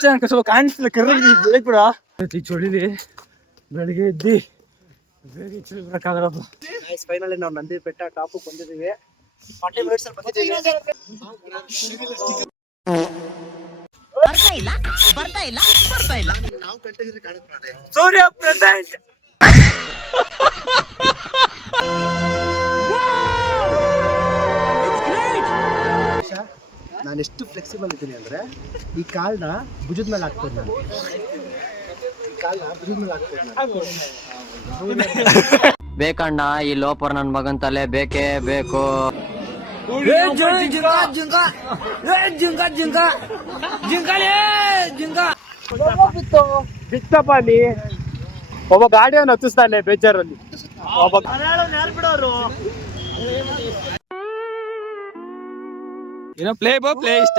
ಸ್ವಲ್ಪ ಕಾಣಿಸ್ತಿಲ್ಲ ಕರ್ರಗಿ ಬೆಳಗ್ಗೆ ಕೂಡ ಚಳಿಲಿ ಬೆಳಿಗ್ಗೆ ಎದ್ದಿ ಬೇಗ ಬರಕ್ಕಾಗಲ್ಲಪ್ಪ. ಫೈನಲಿ ನಾವು ನಂದಿ ಬೆಟ್ಟ ಟಾಪು ಬಂದಿದ್ದೀವಿ. 40 ಮಿನಿಟ್ಸ್ ಅಲ್ಲಿ ಬಂದಿದ್ದೀವಿ. ಬರ್ತಾ ಇಲ್ಲ ನಾವು ಕಂಟಿನ್ಯೂ ಕಾಣುತ್ತೆ. ಸೂರ್ಯ ಪ್ರೆಸೆಂಟ್. ನಾನು ಎಷ್ಟು ಫ್ಲೆಕ್ಸಿಬಲ್ ಇದ್ದೀನಿ ಅಂದ್ರೆ ಈ ಕಾಲ್ನ ಭುಜದ ಮೇಲೆ ಹಾಕ್ತೀನಿ ನಾನು. ಬೇಕಣ್ಣ ಈ ಲೋಪರ್ ನನ್ ಮಗನ್ ತಲೆ ಬೇಕೇ ಬೇಕು. ಬಿತ್ತಪ್ಪ ಅಲ್ಲಿ ಒಬ್ಬ ಗಾಡಿಯನ್ನು ಹತ್ತಿಸ್ತಾನೆ ಬೇಜಾರಲ್ಲಿ. ಏನೋ ಪ್ಲೇ ಇಷ್ಟ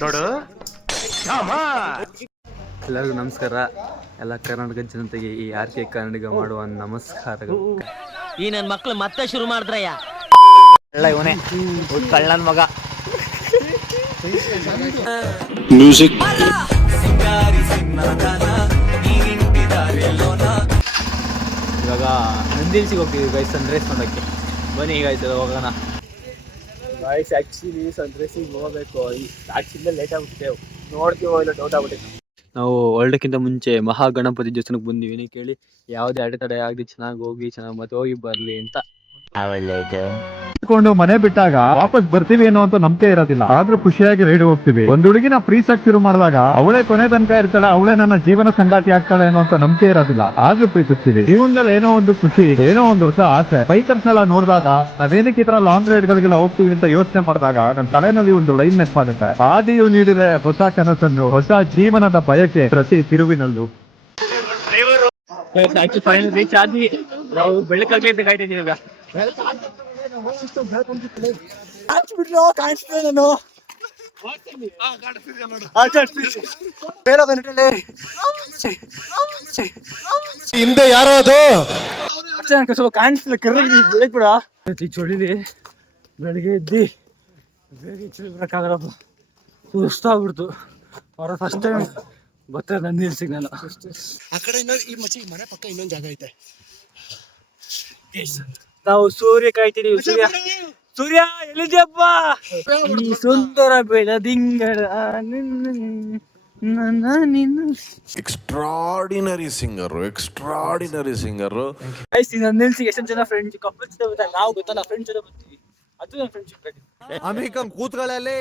ನೋಡು. ಎಲ್ಲರಿಗೂ ನಮಸ್ಕಾರ. ಎಲ್ಲ ಕರ್ನಾಟಕ ಜನತೆಗೆ ಈ ಆರ್ಕೆ ಕನ್ನಡಿಗ ಮಾಡುವ ನಮಸ್ಕಾರಗಳು. ಈ ನನ್ ಮಕ್ಳು ಮತ್ತೆ ಶುರು ಮಾಡಿದ್ರಯ್ಯ. ಎಲ್ಲ ಇವನೇ ಕಳ್ಳನ್ ಮಗ. ಮ್ಯೂಸಿಕ್ ಇವಾಗ ನಂದಿಲ್ಸಿಗೆ ಹೋಗ್ತೀವಿ ಗೈಸ್, ಸನ್ರೈಸ್ ನೋಡೋಕ್ಕೆ. ಬನ್ನಿ ಗೈಸ್ ಹೋಗೋಣ. ಗೈಸ್ ಆಕ್ಚುಲಿ ಸನ್ರೈಸಿಗೆ ಹೋಗ್ಬೇಕು. ಆಕ್ಚುಲಿ ಲೇಟ್ ಆಗ್ಬಿಟ್ಟೇವು, ನೋಡ್ತೀವೋ ಇಲ್ಲ ಡೌಟ್ ಆಗ್ಬಿಟ್ಟಿತ್ತು. ನಾವು ಹೊರಡಕ್ಕಿಂತ ಮುಂಚೆ ಮಹಾಗಣಪತಿ ದೇವಸ್ಥಾನಕ್ಕೆ ಬಂದಿವಿ. ಕೇಳಿ ಯಾವುದೇ ಅಡೆತಡೆ ಆಗದೆ ಚೆನ್ನಾಗಿ ಹೋಗಿ ಚೆನ್ನಾಗಿ ಮತ್ತೆ ಹೋಗಿ ಬರ್ಲಿ ಅಂತ. ಮನೆ ಬಿಟ್ಟಾಗ ವಾಪಸ್ ಬರ್ತೀವಿ ಏನೋ ಅಂತ ನಂಬಿಕೆ ಇರೋದಿಲ್ಲ, ಆದ್ರೂ ಖುಷಿಯಾಗಿ ರೈಡ್ ಹೋಗ್ತೀವಿ. ಒಂದ್ ಹುಡುಗಿನ ಪ್ರೀತಿಸಕ್ ಶುರು ಮಾಡಿದಾಗ ಅವಳೇ ಕೊನೆ ತನಕ ಇರ್ತಾಳೆ, ಅವಳೇ ನನ್ನ ಜೀವನ ಸಂಗಾತಿ ಆಗ್ತಾಳೆ ಏನೋ ಅಂತ ನಂಬಿಕೆ ಇರೋದಿಲ್ಲ, ಆದ್ರೂ ಪ್ರೀತಿಸ್ತೀವಿ. ಜೀವನದಲ್ಲಿ ಏನೋ ಒಂದು ಖುಷಿ, ಏನೋ ಒಂದು ಹೊಸ ಆಸೆ. ಬೈಕರ್ಸ್ ನೆಲ್ಲ ನೋಡಿದಾಗ ನಾವೇನಕ್ಕೆ ಈ ತರ ಲಾಂಗ್ ರೈಡ್ ಗಳಿಗೆಲ್ಲ ಹೋಗ್ತೀವಿ ಅಂತ ಯೋಚನೆ ಮಾಡಿದಾಗ ನನ್ನ ತಲೆನಲ್ಲಿ ಒಂದು ಲೈನ್ ನೆನಪಾಗುತ್ತೆ. ಆದಿಯು ನೀಡಿದೆ ಹೊಸ ಕನಸನ್ನು, ಹೊಸ ಜೀವನದ ಬಯಕೆ ಪ್ರತಿ ತಿರುವಿನಲ್ಲೂ. ನಾವು ಬೆಳಕಾಗ್ಲಿ ಅಂತ ಕಾಯ್ತಿದ್ದೀವಿ. ಈಗ ಕಾಣಿಸ್ತಿದೆ ನಾನು ಹಿಂದೆ ಯಾರೋ ಅದು ಸ್ವಲ್ಪ ಕಾಣಿಸ್ತಿಲ್ಲ ಕರ್ರಗಿ ಬೆಳಗ್ಗೆ ಕೂಡ ಚಳಿಲಿ ಬೆಳಿಗ್ಗೆ ಎದ್ದಿ ಬೇಗ ಬರಕ್ಕಾಗಲ್ಲಪ್ಪ. ಸುಸ್ತಾಗ್ಬಿಡ್ತು. ಅವರ ಫಸ್ಟ್ ಟೈಮ್ ಗೊತ್ತಾಗ ನಂದಿ ಸಿಗ್ನಲ್ಲ. ಆ ಕಡೆ ಈ ಮನೆ ಪಕ್ಕ ಇನ್ನೊಂದು ಜಾಗ ಐತೆ. ನಾವು ಸೂರ್ಯ ಕಾಯ್ತಿದೀವಿ. ಸೂರ್ಯ ಎಲ್ಲಿದ್ಯಪ್ಪ? ಈ ಸುಂದರ ಬೆಳದಿಂಗಳ ಎಕ್ಸ್ಟ್ರಾಡಿನರಿ ಸಿಂಗರು. ನಿಲ್ಸಿ ಎಷ್ಟೊಂದು ಜನ ಫ್ರೆಂಡ್ಸ್ ಕಪಲ್ಸ್ ನಾವು ಗೊತ್ತಲ್ಲ ಫ್ರೆಂಡ್ಸ್ ಜೊತೆ ಬರ್ತೀವಿ. ಅದು ನನ್ನ ಫ್ರೆಂಡ್ಶಿಪ್ ಅಮೇರಿಕನ್ ಕೂತ್ಗಳಲ್ಲಿ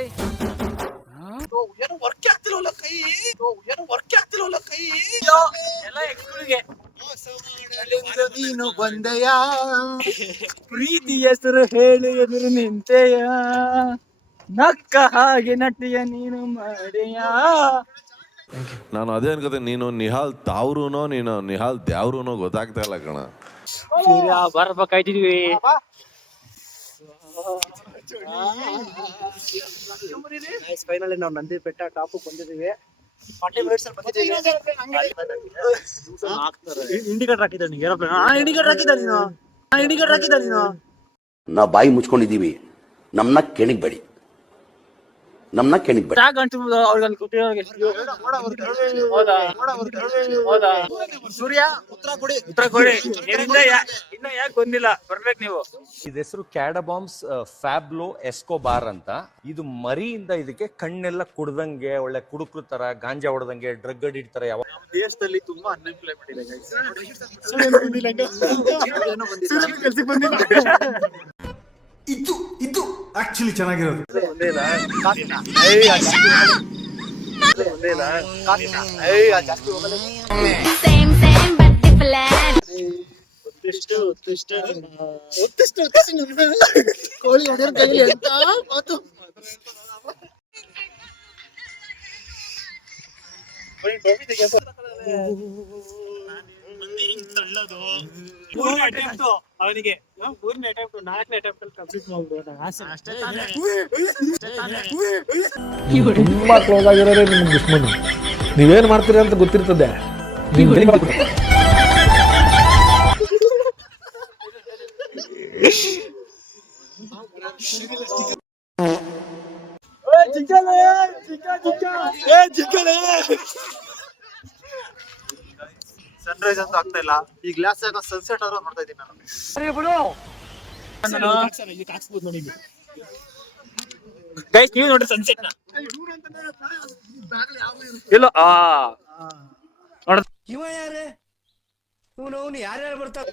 ಏನು ವರ್ಕ್ ಆಗ್ತಿಲ್ಲ ಕೈ ಎಲ್ಲ ಎಕ್ಸ್ಕೂಲಿಗೆ ನೀನು ಬಂದೆಯ ಪ್ರೀತಿ ಹೆಸರು ಹೇಳಿ ಎದುರು ನಿಂತೆಯ ನಕ್ಕ ಹಾಗೆ ನಟಿಯ ನೀನು ಮಾಡಿಯ. ನಾನು ಅದೇ ಅನ್ಕೋತೆ, ನೀನು ನಿಹಾಲ್ ತಾವ್ರೂನೋ ನೀನು ನಿಹಾಲ್ ದ್ಯಾವ್ರೂನೋ ಗೊತ್ತಾಗ್ತಾ ಇಲ್ಲ ಕಣ. ಸೂರ್ಯ ಬರ್ಬೇಕಾಯ್ತಿದ್ವಿ. ಫೈನಲಿ ನಾವು ನಂದಿ ಬೆಟ್ಟ ಟಾಪು ಬಂದಿದ್ದೀವಿ. 40 ಮಿನಿಟ್ಸ್ ಅಲ್ಲಿ ಬಂದಿದ್ದೀವಿ. ಇಂಡಿಕೇಟರ್ ಹಾಕಿದ್ದ ನೀನು ಏರೋಪ್ಲೇನ್. ಇಂಡಿಕೇಟರ್ ಹಾಕಿದ್ದ ನೀನು. ನಾವು ಬಾಯಿ ಮುಚ್ಕೊಂಡಿದ್ದೀವಿ, ನಮ್ಮನ್ನ ಕೆಣಗಬೇಡಿ. ಸೂರ್ಯ ಉತ್ತರ ಕೊಡಿ. ಇನ್ನ ಯಾಕೆ ಬಂದಿಲ್ಲ, ಬರ್ಬೇಕು ನೀವು. ಇದ ಹೆಸರು ಕ್ಯಾಡಬಾಂಬ್ಸ್ ಫ್ಯಾಬ್ಲೋ ಎಸ್ಕೋಬಾರ್ ಅಂತ. ಇದು ಮರಿಯಿಂದ ಇದಕ್ಕೆ ಕಣ್ಣೆಲ್ಲ ಕುಡ್ದಂಗೆ, ಒಳ್ಳೆ ಕುಡುಕ್ರು ತರ, ಗಾಂಜಾ ಹೊಡೆದಂಗೆ, ಡ್ರಗ್ ಅಡಿಕ್ಟ್ ತರ. ಯಾವ ದೇಶದಲ್ಲಿ ತುಂಬಾ ಅನ್ಎಂಪ್ಲಾಯ್ಮೆಂಟ್ ಇದೆ. ಇದು ಆಕ್ಚುಲಿ ಚೆನ್ನಾಗಿರೋದು. ಕೋಳಿ ಹೊಡೆಯೋರ್ ಕೈಲಿ ಎಂತ ಮಾತು. ಅವನಿಗೆ 4ನೇ ಅಟೆಂಪ್ಟ್ 4ನೇ ಅಟೆಂಪ್ಟ್ ಕಂಪ್ಲೀಟ್ ಮಾಡ್ಬೋದು. ತುಂಬಾ ಕ್ಲೋಸ್ ಆಗಿರೋದೇ ನಿಮ್ಗೆ ದುಶ್ಮನು. ನೀವೇನ್ ಮಾಡ್ತೀರಿ ಅಂತ ಗೊತ್ತಿರ್ತದೆ. ಸನ್ರೈಸ್ ಅಂತ ಆಗ್ತಾ ಇಲ್ಲ. ಈ ಗ್ಲಾಸ್ ಸನ್ಸೆಟ್ ಆದ್ರೂ ನೋಡ್ತಾ ಇದ್ದೀನಿ ನಾನು. ಗೈಸ್ ನೀವು ನೋಡ್ರಿ ಸನ್ಸೆಟ್ ನ ಇಲ್ಲ ಇವ ಯಾರೇ ಇವನು ಯಾರ್ಯಾರು ಬರ್ತಾರೆ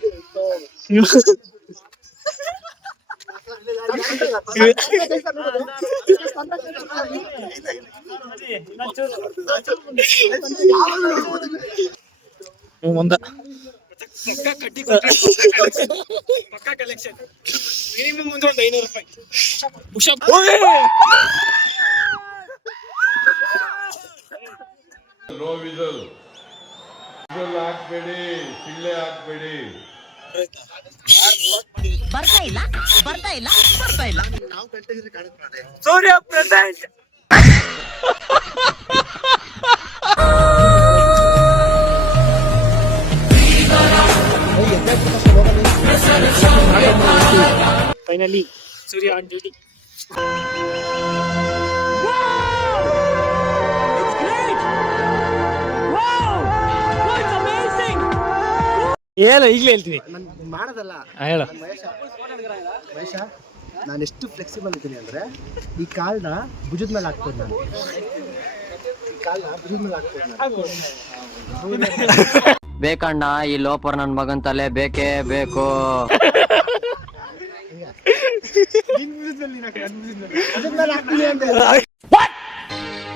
ಮುಂದ Surya present. Finally Surya on duty. ಹೇಳು ಈಗಲೇ ಹೇಳ್ತೀನಿ ಮಾಡೋದಲ್ಲ ಹೇಳು. ಮಹೇಶ ನಾನು ಎಷ್ಟು ಫ್ಲೆಕ್ಸಿಬಲ್ ಇದ್ದೀನಿ ಅಂದ್ರೆ ಈ ಕಾಲ್ನ ಭುಜದ ಮೇಲೆ ಹಾಕ್ಬೋದು ನಾನು. ಈ ಕಾಲ್ನ ಭುಜದ ಮೇಲೆ ಹಾಕ್ಬೋದು ನಾನು. ಬೇಕಣ್ಣ ಈ ಲೋಪರ್ ನನ್ ಮಗನ್ ತಲೆ ಬೇಕೇ ಬೇಕು.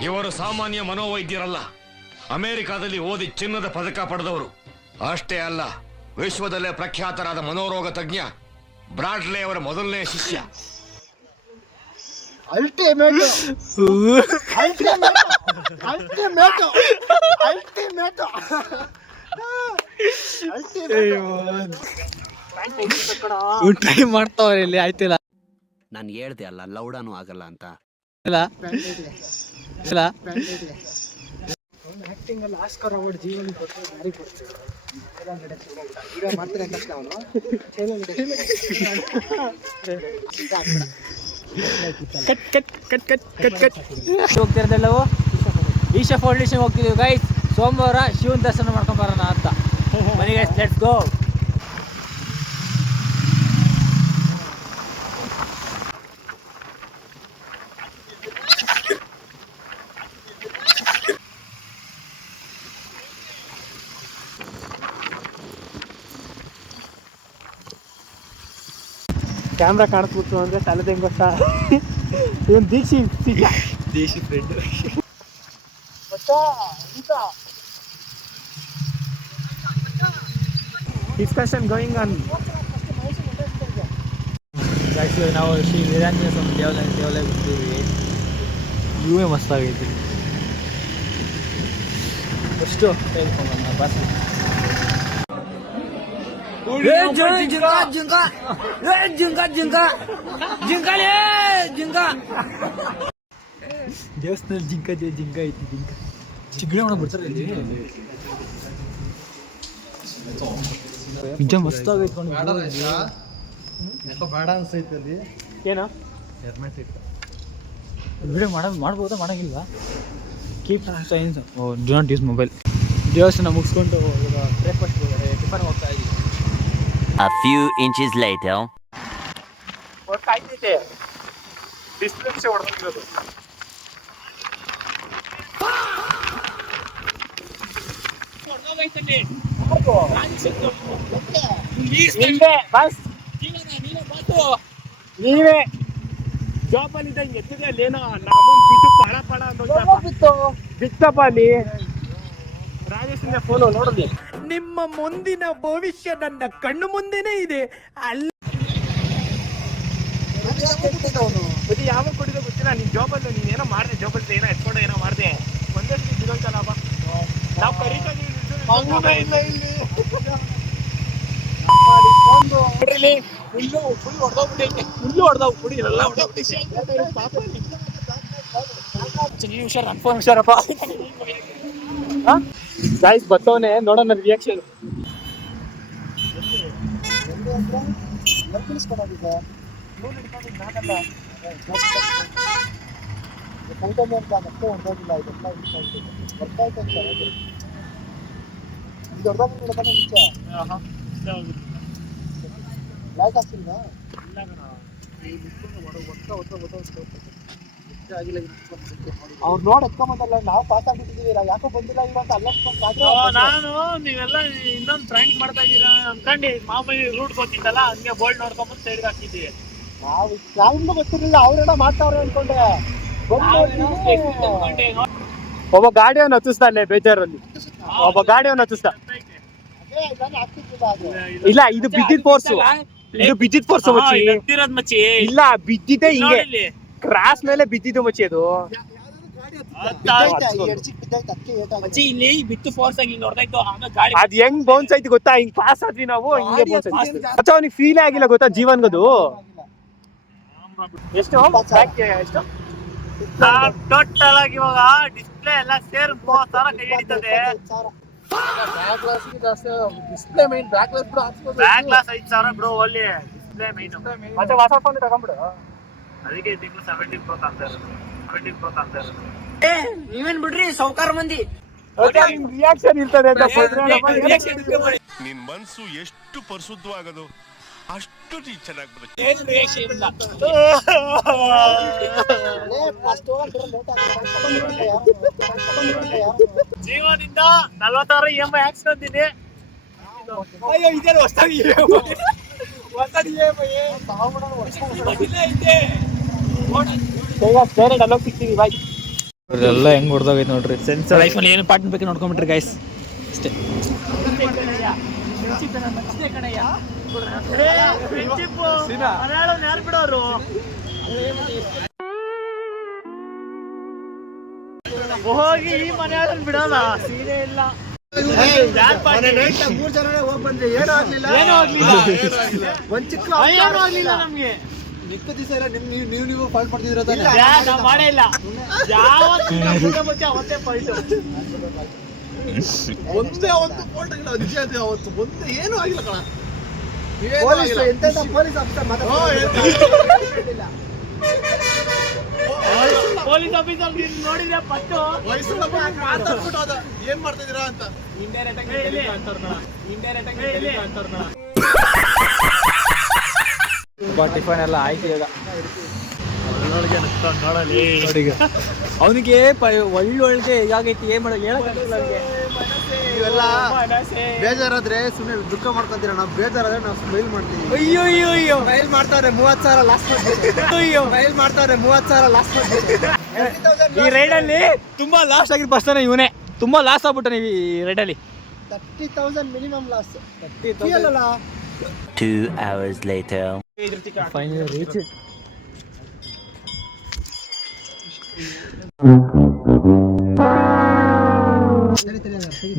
ಇವರು ಸಾಮಾನ್ಯ ಮನೋವೈದ್ಯರಲ್ಲ, ಅಮೆರಿಕಾದಲ್ಲಿ ಓದಿ ಚಿನ್ನದ ಪದಕ ಪಡೆದವರು. ಅಷ್ಟೇ ಅಲ್ಲ, ವಿಶ್ವದಲ್ಲೇ ಪ್ರಖ್ಯಾತರಾದ ಮನೋರೋಗ ತಜ್ಞ ಬ್ರಾಡ್ಲೆ ಅವರ ಮೊದಲನೇ ಶಿಷ್ಯ. ಟ್ರೈ ಮಾಡ್ತಾವ್ರೆ ಇಲ್ಲಿ ಆಯ್ತಿಲ್ಲ. ನಾನು ಹೇಳ್ದೆ ಅಲ್ಲ ಲೌಡಾನು ಆಗಲ್ಲ ಅಂತ. ಆಕ್ಟಿಂಗ್ ಅಲ್ಲಿ ಆಸ್ಕರ್ ಅವಾರ್ಡ್ ಜೀವನ ಕೊಟ್ಟು ಯಾರಿಗೆ ಕೊಡ್ತೀವಿ? ಈಗ ಮಾಡ್ತಾರೆ ತಕ್ಷಣ ಅವನು ಹೋಗ್ತಿರೋದೆಲ್ಲವೂ ಈಶಾ ಫೌಂಡೇಶನ್ ಹೋಗ್ತಿದ್ದೀವಿ ಗೈಸ್. ಸೋಮವಾರ ಶಿವನ ದರ್ಶನ ಮಾಡ್ಕೊಂಡ್ ಬರೋಣ ಅಂತ ಬನ್ನಿ ಗೈಸ್, ಲೆಟ್ಸ್ ಗೋ. ಕ್ಯಾಮ್ರಾ ಕಾಣಿಸ್ಬಿಡ್ತು ಅಂದ್ರೆ ತಲೆದ ಹೆಂಗ್ ಗೊತ್ತಾ, ಏನ್ ದೇಶಿ ಫ್ರೆಂಡ್ ಡಿಸ್ಕಷನ್ ಗೋಯಿಂಗ್ ಆನ್. ನಾವು ಶ್ರೀ ವೀರಾಂಜನೇಯ ಸ್ವಾಮಿ ದೇವಾಲಯ ಬರ್ತೀವಿ. ಇವೇ ಮಸ್ತಾಗೈತಿ. ಎಷ್ಟು ಹೇಳ್ಕೊಂಬ ಬಸ್ ದೇವಸ್ಥಾನದಲ್ಲಿ ಜಿಂಕ ಐತಿ. ಚಿಗಡೆ ಒಳಗೆ ಬಿಡ್ತಾರೆ ಇಲ್ಲಿ. ನಿಜ ಮಸ್ತ್ ಆಗೈತೆ ಬೇಡ ಅನ್ಸೈತೆ ಅಲ್ಲಿ. ಏನೋ ವಿಡಿಯೋ ಮಾಡ್ಬೋದಾ ಮಾಡಂಗಿಲ್ವಾ? Keep silence do not use mobile. ದೇವಸ್ಥಾನ ಮುಗಿಸ್ಕೊಂಡು ಬ್ರೇಕ್ಫಾಸ್ಟ್ ಟಿಫನ್ ಹೋಗ್ತಾ ಇದ್ದೀವಿ. A few inches later. Work ಆಯ್ತೈತೆ, ಡಿಸ್ಪ್ಲೇನ್ಸೇ ಹೊಡೆದಿರೋದು. ನೀವೇ ಜಾಬಲ್ಲಿ ಇದ್ದಂಗೆ ಎತ್ತಿದೆ ಅಲ್ಲೇನೋ ನಮ್ಮನ್ ಬಿಟ್ಟು ಪಳ ಅಂತ ಬಿತ್ತಪ್ಪ ಅಲ್ಲಿ. ರಾಜೇಶಿಂದ ಫೋನು ನೋಡಿದ್ವಿ. ನಿಮ್ಮ ಮುಂದಿನ ಭವಿಷ್ಯ ನನ್ನ ಕಣ್ಣು ಮುಂದೆನೇ ಇದೆ. ಅಲ್ಲಿ ಯಾವಾಗ ಕೊಟ್ಟಿದ್ದ ಗೊತ್ತಿಲ್ಲ. ನಿನ್ ಜಾಬಲ್ಲಿ ನೀನ್ ಏನೋ ಮಾಡಿದೆ, ಜಾಬಲ್ಲಿ ಏನೋ ಎತ್ಕೊಂಡು ಏನೋ ಮಾಡಿದೆ, ಒಂದೇ ಸಿಗೋಲ್ತಲ್ಲ ಬಾ. ನಾವು ಕರೀತಾ ಫುಲ್ ಹೊಡೆದೋಗ್ಬಿಟ್ಟೈತೆ. ಫುಲ್ಲು ಹೊಡೆದವು ಕುಡಿ ಎಲ್ಲ ಹುಷಾರಪ್ಪ. ಗಾಯ್ಸ್ ಬತ್ತವನೆ, ನೋಡೋಣ ರಿಯಾಕ್ಷನ್. ಅವ್ರು ನೋಡಿ ಎತ್ಕೊಂಬಂದಲ್ಲ, ನಾವು ಪಾಸ್ ಆಗ್ಬಿಟ್ಟಿದೀವಿ, ಯಾಕೋ ಬಂದಿಲ್ಲ ಇವಾಗ ನಾನು ನೀವೆಲ್ಲ ಇನ್ನೊಂದು ಪ್ರ್ಯಾಂಕ್ ಮಾಡ್ತಾ ಇದೀರ ಅನ್ಕೊಂಡು ಮಾಮೂಲಿ ರೂಟ್ ಗೊತ್ತಿತ್ತಲ್ಲ, ಹಂಗೆ ಬೋಲ್ಡ್ ನೋಡ್ಕೊಂಬಂದು ಸೈಡ್ಗೆ ಹಾಕಿದ್ದೀವಿ. ನಾವು ಗೊತ್ತಿರಲಿಲ್ಲ, ಅವ್ರೆಲ್ಲ ಮಾಡ್ತಾವ್ರೆ ಅನ್ಕೊಂಡೆ. ಒಬ್ಬ ಗಾಡಿಯನ್ನು ಹತ್ತಿಸ್ತಾನೆ ಬೇಜಾರಲ್ಲಿ, ಒಬ್ಬ ಗಾಡಿಯನ್ನು ಹತ್ತಿಸ್ತಾ. ಇಲ್ಲ, ಇದು ಬಿದ್ದಿದ್ ಫೋರ್ಸ್, ಇದು ಬಿದ್ದಿದ್ ಫೋರ್ಸ್ ಮಚ್ಚಿ. ಇಲ್ಲ, ಬಿದ್ದಿದ್ದೆ ಹಿಂಗೆ ಕ್ರಾಸ್ ಮೇಲೆ ಬಿದ್ದಿದ್ದು ಮಚ್ಚಿ. ಅದು ಇಲ್ಲಿ ಬಿತ್ತು ಫೋರ್ಸ್ ಆಗಿ ನೋಡ್ದಾಯ್ತು. ಅದ್ ಹೆಂಗ್ ಬೌನ್ಸ್ ಆಯ್ತು ಗೊತ್ತಾ? ಹಿಂಗ್ ಪಾಸ್ ಆದ್ವಿ ನಾವು, ಹಿಂಗೆ ಬೌನ್ಸ್ ಆಯ್ತು. ಮತ್ತೆ ಅವ್ನಿಗೆ ಫೀಲ್ ಆಗಿಲ್ಲ ಗೊತ್ತಾ ಜೀವನ್ಗದು. ಎಷ್ಟು ಟೋಟಲ್ ಆಗಿ ಇವಾಗ ಡಿಸ್ಪ್ಲೇ ಎಲ್ಲ ಸೇರ್ 30,000 ಕೈ ಹಿಡಿತದೆ. ಬ್ಯಾಕ್ ಗ್ಲಾಸ್ 5,000 ಬ್ರೋ, ಒಳ್ಳೆ ಡಿಸ್ಪ್ಲೇ ಮೈನ್. ಮತ್ತೆ ಹೊಸ ಫೋನ್ ತಗೊಂಡ್ಬಿಡು. ಅದಕ್ಕೆ ತಿಂಗಳು 17 Pro ತಂದೆ. ನೀವೇನ್ ಬಿಡ್ರಿ ಸೌಕಾರ ಮಂದಿ. ರಿಯಾಕ್ಷನ್ ಇರ್ತದೆ ಅಂತ. ನಿನ್ ಮನ್ಸು ಎಷ್ಟು ಪರಿಶುದ್ಧವಾಗದು ಅಷ್ಟು ನೀ ಚೆನ್ನಾಗಿ ಬರುತ್ತೆ. ಜೀವನಿಂದ 40,000 EMI ಹಾಕ್ಸ್ಕೊಂತೀನಿ. ಅಯ್ಯೋ, ಇದೇನು ಹೊಸದಾಗಿ ಎಲ್ಲ ಹೆಂಗ್ ಹೊಡೆದೋಗೈತೆ ನೋಡ್ರಿ. ಸೆನ್ಸರ್ ಲೈಫಲ್ಲಿ ಏನು ಪಾರ್ಟ್ ಬೇಕು ನೋಡ್ಕೊಂಬಿಟ್ರಿ ಗೈಸ್, ಅಷ್ಟೇ. ಬಿಡೋರು ಹೋಗಿ ಈ ಮನೆಯಲ್ಲಿ ಬಿಡೋಲ್ಲ, ಸೀರೆ ಇಲ್ಲ. 3 ಜನ ಹೋಗಿ ಬಂದ್ರೆ ಏನೂ ಆಗ್ಲಿಲ್ಲ, ಒಂದ್ ಚಿಕ್ಕ ಏನೂ ಆಗ್ಲಿಲ್ಲ ನಮ್ಗೆ. ಮಿಕ್ಕ ದಿವಸ ಎಲ್ಲ ನೀವು ಫಾಲ್ಟ್ ಮಾಡ್ತಿದ್ರ ನಾವು ಮಾಡೇ ಇಲ್ಲ. ಅವತ್ತೇ ಫಾಲ್ಟ್. ಒಂದೇ ಒಂದು ಫಾಲ್ಟ್ ಆಗಿಲ್ಲ, ನಿಜ ಅದು. ಅವತ್ತು ಒಂದೇ ಏನೂ ಆಗಿಲ್ಲ ಕಣ. ಪೊಲೀಸ್ ಆಫೀಸರ್ ನೋಡಿದ್ರೆ ಪಟ್ಟು ಮಾತಾಡ್ಬಿಟ್ಟು ಅದ ಏನ್ ಮಾಡ್ತಾ ಇದೀರಾ ಅಂತ ಟಿಫನ್ ಎಲ್ಲ ಆಯ್ತು. ಈಗ ಅವನಿಗೆ ಒಳ್ಳೊಳ್ಳೆ ಹೇಗಾಗೈತಿ, ಏನ್ ಮಾಡೋದು ಹೇಳಕ್ಕಾಗಲ್ಲ ಅವ್ನಿಗೆ. ಇವೆಲ್ಲ ಬೇಜಾರಾದ್ರೆ ಸುಮ್ಮನೆ ದುಃಖ ಮಾಡ್ಕೊಂತೀರ, ನಾವು ಬೇಜಾರಾದ್ರೆ ನಾವು ಸ್ಮೈಲ್ ಮಾಡ್ತೀವಿ. ಅಯ್ಯೋ ಅಯ್ಯೋ ಅಯ್ಯೋ, ಸ್ಮೈಲ್ ಮಾಡ್ತಾರೆ 30,000 ಲಾಸ್ಟ್ ಅಯ್ಯೋ, ಸ್ಮೈಲ್ ಮಾಡ್ತಾರೆ 30,000 ಲಾಸ್ಟ್. ಈ ರೈಡಲ್ಲಿ ತುಂಬಾ ಲಾಸ್ ಆಗಿರೋ ಬರ್ತಾನೆ ಇವನೇ. ತುಂಬಾ ಲಾಸ್ ಆಗ್ಬಿಟ್ಟಾನೆ ಈ ರೈಡಲ್ಲಿ. 30,000 minimum loss. 2 hours later. Finally reached it.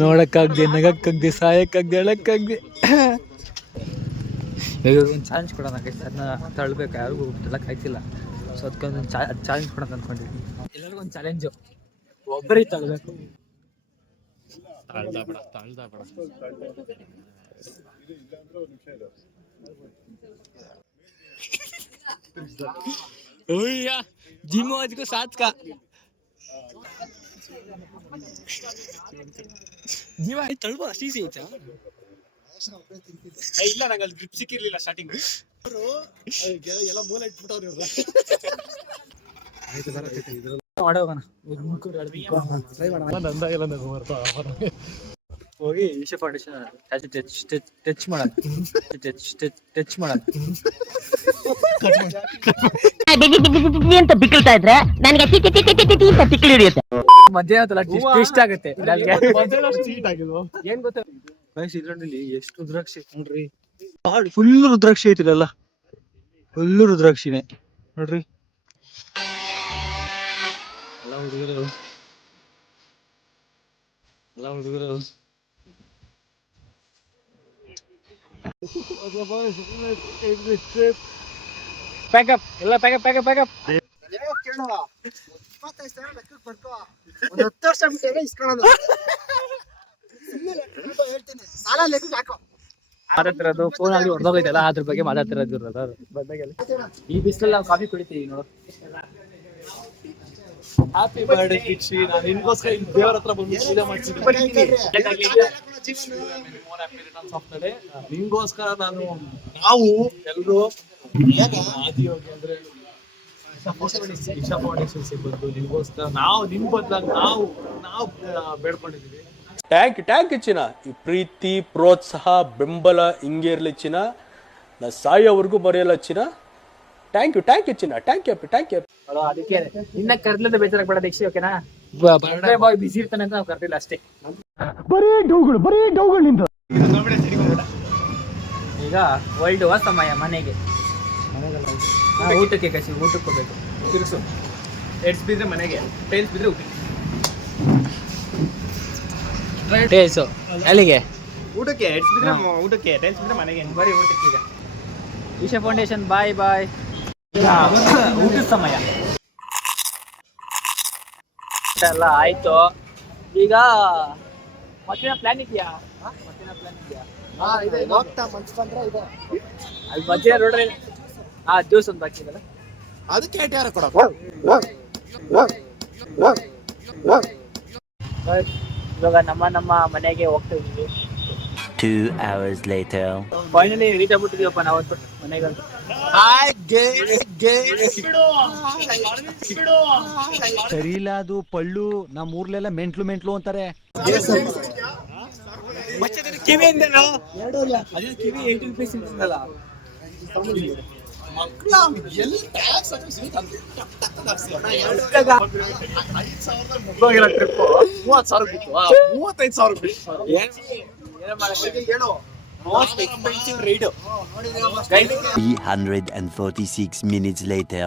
ನೋಡಕ್ಕಾಗ್ದೆ, ನಗಕ್ಕಾಗ್ದೆ, ಸಾಯಕ್ಕಾಗ್ದೆ, ಹೇಳಕ್ಕಾಗ್ದೆ. ಒಂದು ಚಾಲೆಂಜ್ ಕೊಡೋಣ, ಅದನ್ನ ತಳ್ಬೇಕು, ಯಾರಿಗೂ ತಳ್ಳಕ್ ಆಯ್ತಿಲ್ಲ. ಸೊ ಅದಕ್ಕೆ ಒಂದು ಚಾಲೆಂಜ್ ಕೊಡೋಣ ಅಂದ್ಕೊಂಡಿದ್ದೀನಿ. ಎಲ್ಲರಿಗೂ ಒಂದು ಚಾಲೆಂಜು, ಒಬ್ಬರಿಗೆ ತಳ್ಬೇಕು. ತಾಳ್ದ ಬೇಡ. जिम आज को 7 का जीवा ತಳ್ಬ ಸೀಸಿ ಐತಾ ಇಲ್ಲ, ನಂಗೆ ಅಲ್ಲಿ ಗ್ರಿಪ್ ಸಿಕ್ಕಿರ್ಲಿಲ್ಲ ಸ್ಟಾರ್ಟಿಂಗ್. ಎಲ್ಲ ಮೂಲ ಇಟ್ಬಿಟ್ಟವ್ರು ಇವ್ರು. ಮಾಡೋಣ ಹೋಗಿ ಈಶಾ ಫೌಂಡೇಶನ್ ಟಚ್ ಮಾಡೋಣ. ಅಂತ ಬಿಕ್ಕಳ್ತಾ ಇದ್ರೆ ನನಗೆ ತಿಕ್ಕಿ ಹಿಡಿಯುತ್ತೆ. ಮಧ್ಯಾಹ್ನ ಇಷ್ಟ ಆಗುತ್ತೆ. ಏನ್ ಗೊತ್ತಾ ಇದ್ರಲ್ಲಿ ಎಷ್ಟು ರುದ್ರಾಕ್ಷಿ ನೋಡ್ರಿ, ಫುಲ್ ರುದ್ರಾಕ್ಷಿ ಐತಿಲ್ಲ, ಫುಲ್ ರುದ್ರಾಕ್ಷಿನೇ ನೋಡ್ರಿ. ಎಲ್ಲ ಹುಡುಗರು ಪ್ಯಾಕಪ್ ಎಲ್ಲ ಪ್ಯಾಕಪ್. 25,000 ಲೆಕ್ಕಕ್ಕೆ ಬರ್ಕೋ, ಒಂದು 10 ವರ್ಷ ಬಿಟ್ಟರೆ ಇಸ್ಕೊಳ್ಳೋದು. ಹೇಳ್ತೀನಿ, ಸಾಲ ಲೆಕ್ಕಕ್ಕೆ ಹಾಕೋ. ಮಾತಾಡ್ತಿರೋದು ಫೋನ್ ಆಗಿ ಹೊಡೆದೋಗೈತಲ್ಲ, ಅದ್ರ ಬಗ್ಗೆ ಮಾತಾಡ್ತಿರೋದು ಬಂದಾಗೆಲ್ಲ. ಈ ಬಿಸಿಲಲ್ಲಿ ನಾವು ಕಾಫಿ ಕುಡಿತೀವಿ ನೋಡು. Happy birthday Kichchi. ನಾನು ನಿನ್ಗೋಸ್ಕರ ಇಲ್ಲಿ ದೇವರ ಹತ್ರ ಬಂದು ಪೂಜೆ ಮಾಡ್ತಿದ್ದೀನಿ. ನಿನ್ಗೋಸ್ಕರ ನಾವು ಎಲ್ಲರೂ ಆದಿಯೋಗಿ ಅಂದ್ರೆ ಇಶಾ ಫೌಂಡೇಶನ್ ಸಿಗ್ಬಂದು ನಿನ್ಗೋಸ್ಕರ ನಾವು ನಿನ್ ಬದಲಾಗಿ ನಾವು ಬೇಡ್ಕೊಂಡಿದೀವಿ. ಟ್ಯಾಂಕ್ ಚಿನ್ನ. ಈ ಪ್ರೀತಿ ಪ್ರೋತ್ಸಾಹ ಬೆಂಬಲ ಹಿಂಗೆ ಇರ್ಲಿ ಚಿನ್ನ. ನಾ ಸಾಯೋವರೆಗೂ ಮರೆಯಲ್ಲ ಚಿನ್ನ. ಥ್ಯಾಂಕ್ ಯು ಚಿನ್ನ. Thank you. ಅದಕ್ಕೆ ಇನ್ನ ಕರ್ಲಿಂದ ಬೇಜಾರಾಗ್ಬೇಡ ದೀಕ್ಷಿ, ಓಕೆನಾ? ಬರ್ಡೇ ಬಾಯ್ ಬಿಸಿ ಇರ್ತಾನೆ ಅಂತ ನಾವು ಕರ್ದಿಲ್ಲ ಅಷ್ಟೇ. ಬರೀ ಡೌಗಳು ನಿಂದ. ಈಗ ವರ್ಲ್ಡ್ ಸಮಯ ಮನೆಗೆ ಊಟಕ್ಕೆ ಕಸಿ ಊಟಕ್ಕೆ ಹೋಗ್ಬೇಕು. ತಿರ್ಸು ಹೆಡ್ಸ್ ಬಿದ್ರೆ ಮನೆಗೆ, ಟೈಲ್ಸ್ ಬಿದ್ರೆ ಊಟಕ್ಕೆ. ಟೈಲ್ಸು ಅಲ್ಲಿಗೆ ಊಟಕ್ಕೆ, ಹೆಡ್ಸ್ ಬಿದ್ರೆ ಊಟಕ್ಕೆ, ಟೈಲ್ಸ್ ಬಿದ್ರೆ ಮನೆಗೆ. ಬರೀ ಊಟಕ್ಕೆ. ಈಗ ಈಶಾ ಫೌಂಡೇಶನ್ ಬಾಯ್. ಊಟದ ಸಮಯ ಎಲ್ಲ ಆಯ್ತು. ಈಗ ಮತ್ತಿನ ಪ್ಲಾನ್ ಇದೆಯಾ? ಅಲ್ಲಿ ಮಧ್ಯ ನೋಡ್ರಿ ಜ್ಯೂಸ್ ಒಂದು ಬಾಕಿ ಇದಲ್ಲ, ಅದಕ್ಕೆ ಇವಾಗ ನಮ್ಮ ಮನೆಗೆ ಹೋಗ್ತಾ ಇದೀವಿ. 2 hours later. ಫೈನಲಿ ರೀಚ್ ಆಗ್ಬಿಟ್ಟಿದೀವಪ್ಪ ನಾವಂತೂ ಮನೆಗೆ. ಸರಿ ಇಲ್ಲ ಅದು ಪಳ್ಳು. ನಮ್ಮ ಊರ್ಲೆಲ್ಲ ಮೆಂಟ್ಲು ಅಂತಾರೆ. ಕಿವಿಯಿಂದ ಕಿವಿ 18 ಪೀಸ್ ಇರ್ತದಲ್ಲ. Most expensive ride. 346 minutes later.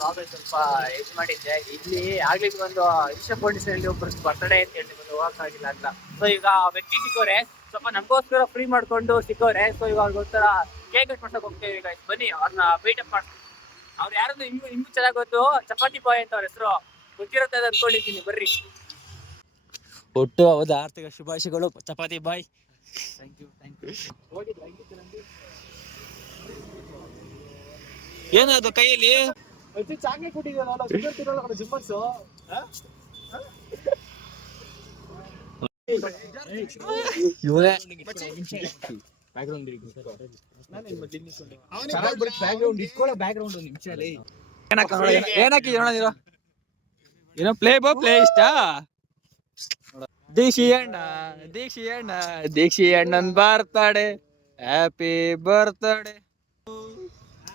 ಸ್ವಲ್ಪ ಇದು ಮಾಡಿದ್ದೆ ಇಲ್ಲಿ ಆಗ್ಲಿ ಒಂದು ಇಶಾ ಫೌಂಡೇಶನ್ ಒಬ್ಬರು ಬರ್ತಡೇ ಅಂತ ಹೇಳಿ ಹೋಗಕ್ಕಾಗಿಲ್ಲ ಅಂತ. ಸೊ ಈಗ ವ್ಯಕ್ತಿ ಸಿಕ್ಕೋರೆ, ಸ್ವಲ್ಪ ನಮಗೋಸ್ಕರ ಫ್ರೀ ಮಾಡ್ಕೊಂಡು ಸಿಕ್ಕೋರೆ. ಸೊ ಇವಾಗ ಒಂಥರ ಕೇಕ್ ಕಟ್ ಮಾಡ್ಸಕ್ ಹೋಗ್ತೇವೆ. ಈಗ ಬನ್ನಿ ಅವ್ರನ್ನ ಮೀಟಪ್ ಮಾಡ್ತೀವಿ. ಅವ್ರು ಯಾರದು ನಿಮ್ಗೂ ಚೆನ್ನಾಗಿ ಗೊತ್ತು, ಚಪಾತಿ ಬಾಯ್ ಅಂತ ಅವ್ರ ಹೆಸರು. ಗೊತ್ತಿರುತ್ತೆ ಅಂತ ಅನ್ಕೊಂಡಿದ್ದೀನಿ. ಬರ್ರಿ. ಒಟ್ಟು ಅವದ ಆರ್ಥಿಕ ಶುಭಾಶಯಗಳು ಚಪಾತಿ ಬಾಯ್. Thank you. ಏನದು ಕೈಯಲ್ಲಿ ಚಾಕ್ಲೇಟ್ ಕೊಟ್ಟಿದ್ದೀರಲ್ಲ, ಶುಗರ್ ತಿನ್ನೋಲ್ಲ ಜಿಮ್ಮರ್ಸು. ಏನೋ ಪ್ಲೇ ಇಷ್ಟ. ದೀಕ್ಷಿ ಅಣ್ಣನ್ birthday. Happy birthday.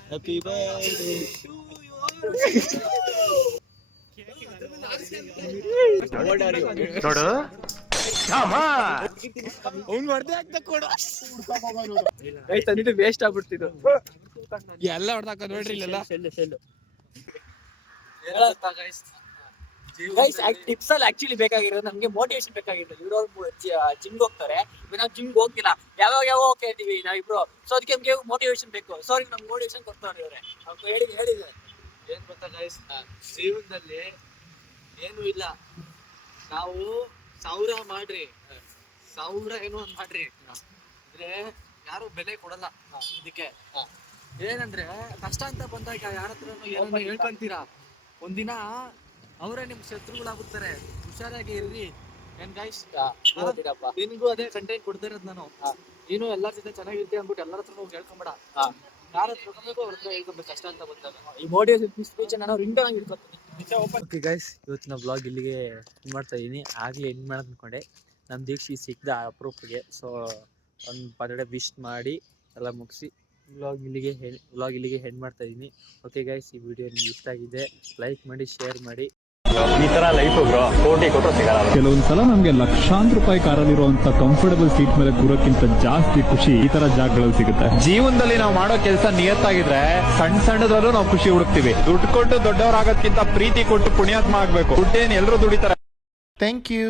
Happy birthday. ನೋಡು ತಂದಿದ್ದು ವೇಸ್ಟ್ ಆಗ್ಬಿಡ್ತಿದ್ದು ಎಲ್ಲ ಹೊಡ್ದಾಕ. ನೋಡ್ರಿ ಇಲ್ಲೆಲ್ಲ ಟಿಪ್ಸ್ ಅಲ್ಲಿ ಆಕ್ಚುಲಿ ಬೇಕಾಗಿರೋದು ನಮ್ಗೆ ಮೋಟಿವೇಶನ್ ಬೇಕಾಗಿರೋದು. ಇವ್ರವ್ರು ಜಿಮ್ಗೆ ಹೋಗ್ತಾರೆ, ನಾವು ಜಿಮ್ಗೆ ಹೋಗ್ತಿಲ್ಲ, ಯಾವಾಗ ಹೋಗ್ತೀವಿ ನಾವಿಬ್ರು. ಸೊ ಅದಕ್ಕೆ ನಮ್ಗೆ ಮೋಟಿವೇಶನ್ ಬೇಕು. ಸೊ ಅವ್ರಿಗೆ ನಮ್ಗೆ ಮೋಟಿವೇಶನ್ ಕೊಡ್ತಾರೆ ಇವ್ರೆ. ಹೇಳಿದ್ದಾರೆ ಏನ್ ಗೊತ್ತಾ ಗೈಸ್, ಜೀವನದಲ್ಲಿ ಏನು ಇಲ್ಲ, ನಾವು 1000 ಮಾಡ್ರಿ, 1000 ಏನೋ ಒಂದ್ ಮಾಡ್ರಿ ಅಂದ್ರೆ ಯಾರು ಬೆಲೆ ಕೊಡಲ್ಲ ಇದಕ್ಕೆ. ಏನಂದ್ರೆ ಕಷ್ಟ ಅಂತ ಬಂದಾಗ ಯಾರ ಹತ್ರ ಏನೋ ಹೇಳ್ಕೊಂತೀರಾ, ಒಂದಿನ ಅವರೇ ನಿಮ್ ಶತ್ರುಗಳಾಗುತ್ತಾರೆ. ಹುಷಾರಾಗಿ ಇರ್ರಿ. ಏನ್ ಗೈಸ್, ನಿನ್ಗೂ ಅದೇ ಕಂಟೆಂಟ್ ಕೊಡ್ತಾ ಇರೋದು ನಾನು. ನೀನು ಎಲ್ಲರ ಜೊತೆ ಚೆನ್ನಾಗಿರ್ತೀಯ ಅಂದ್ಬಿಟ್ಟು ಎಲ್ಲರ ಹತ್ರ ಹೋಗಿ ಹೇಳ್ಕೊಂಬೇಡ. ಯಾರ ಹತ್ರ ಹೋಗ್ಬೇಕು ಅವ್ರ ಹತ್ರ ಹೇಳ್ಕೊಬೇಕು ಕಷ್ಟ ಅಂತ ಬಂದಾಗ. ಈ ಮೋಟಿವೇಶನ್ ಸ್ಪೀಚ್ ನಾನು ರಿಂಗ್ ಆಗಿ ಇಟ್ಕೊತೀನಿ. ಓಕೆ ಗೈಸ್, ಇವತ್ತಿನ ಬ್ಲಾಗ್ ಇಲ್ಲಿಗೆ ಎಂಡ್ ಮಾಡ್ತಾ ಇದೀನಿ. ಆಗ್ಲೇ ಎಂಡ್ ಮಾಡೋದು ಅನ್ಕೊಂಡೆ, ನಮ್ಮ ದೀಕ್ಷಿ ಸಿಕ್ಕಿದ ಅಪ್ರೂಪ್ಗೆ. ಸೊ ಒಂದು ಬರ್ಡೇ ವಿಶ್ ಮಾಡಿ ಎಲ್ಲ ಮುಗಿಸಿ ವ್ಲಾಗ್ ಇಲ್ಲಿಗೆ ಎಂಡ್ ಮಾಡ್ತಾ ಇದೀನಿ. ಓಕೆ ಗೈಸ್, ಈ ವಿಡಿಯೋ ನಿಮ್ಗೆ ಇಷ್ಟ ಆಗಿದೆ ಲೈಕ್ ಮಾಡಿ, ಶೇರ್ ಮಾಡಿ. ಈ ತರ ಲೈಫ್ ಬ್ರೋ, ಕೋಟಿ ಕೊಟ್ಟರು ಸಿಗಲ್ಲ. ಕೆಲವೊಂದ್ಸಲ ನಮ್ಗೆ ಲಕ್ಷಾಂತರ ರೂಪಾಯಿ ಕಾರಲ್ಲಿರುವಂತ ಕಂಫರ್ಟಬಲ್ ಸೀಟ್ ಮೇಲೆ ಕೂರೋಕ್ಕಿಂತ ಜಾಸ್ತಿ ಖುಷಿ ಈ ತರ ಜಾಗಗಳಲ್ಲಿ ಸಿಗುತ್ತೆ. ಜೀವನದಲ್ಲಿ ನಾವು ಮಾಡೋ ಕೆಲಸ ನಿಯತ್ತಾಗಿದ್ರೆ ಸಣ್ಣದ್ರಲ್ಲೂ ನಾವು ಖುಷಿ ಹುಡುಕ್ತಿವಿ. ದುಡ್ಡು ಕೊಟ್ಟು ದೊಡ್ಡವರಾಗೋದ್ಕಿಂತ ಪ್ರೀತಿ ಕೊಟ್ಟು ಪುಣ್ಯಾತ್ಮ ಆಗ್ಬೇಕು. ದುಡ್ಡೇನು ಎಲ್ಲರೂ ದುಡಿತಾರೆ. Thank you.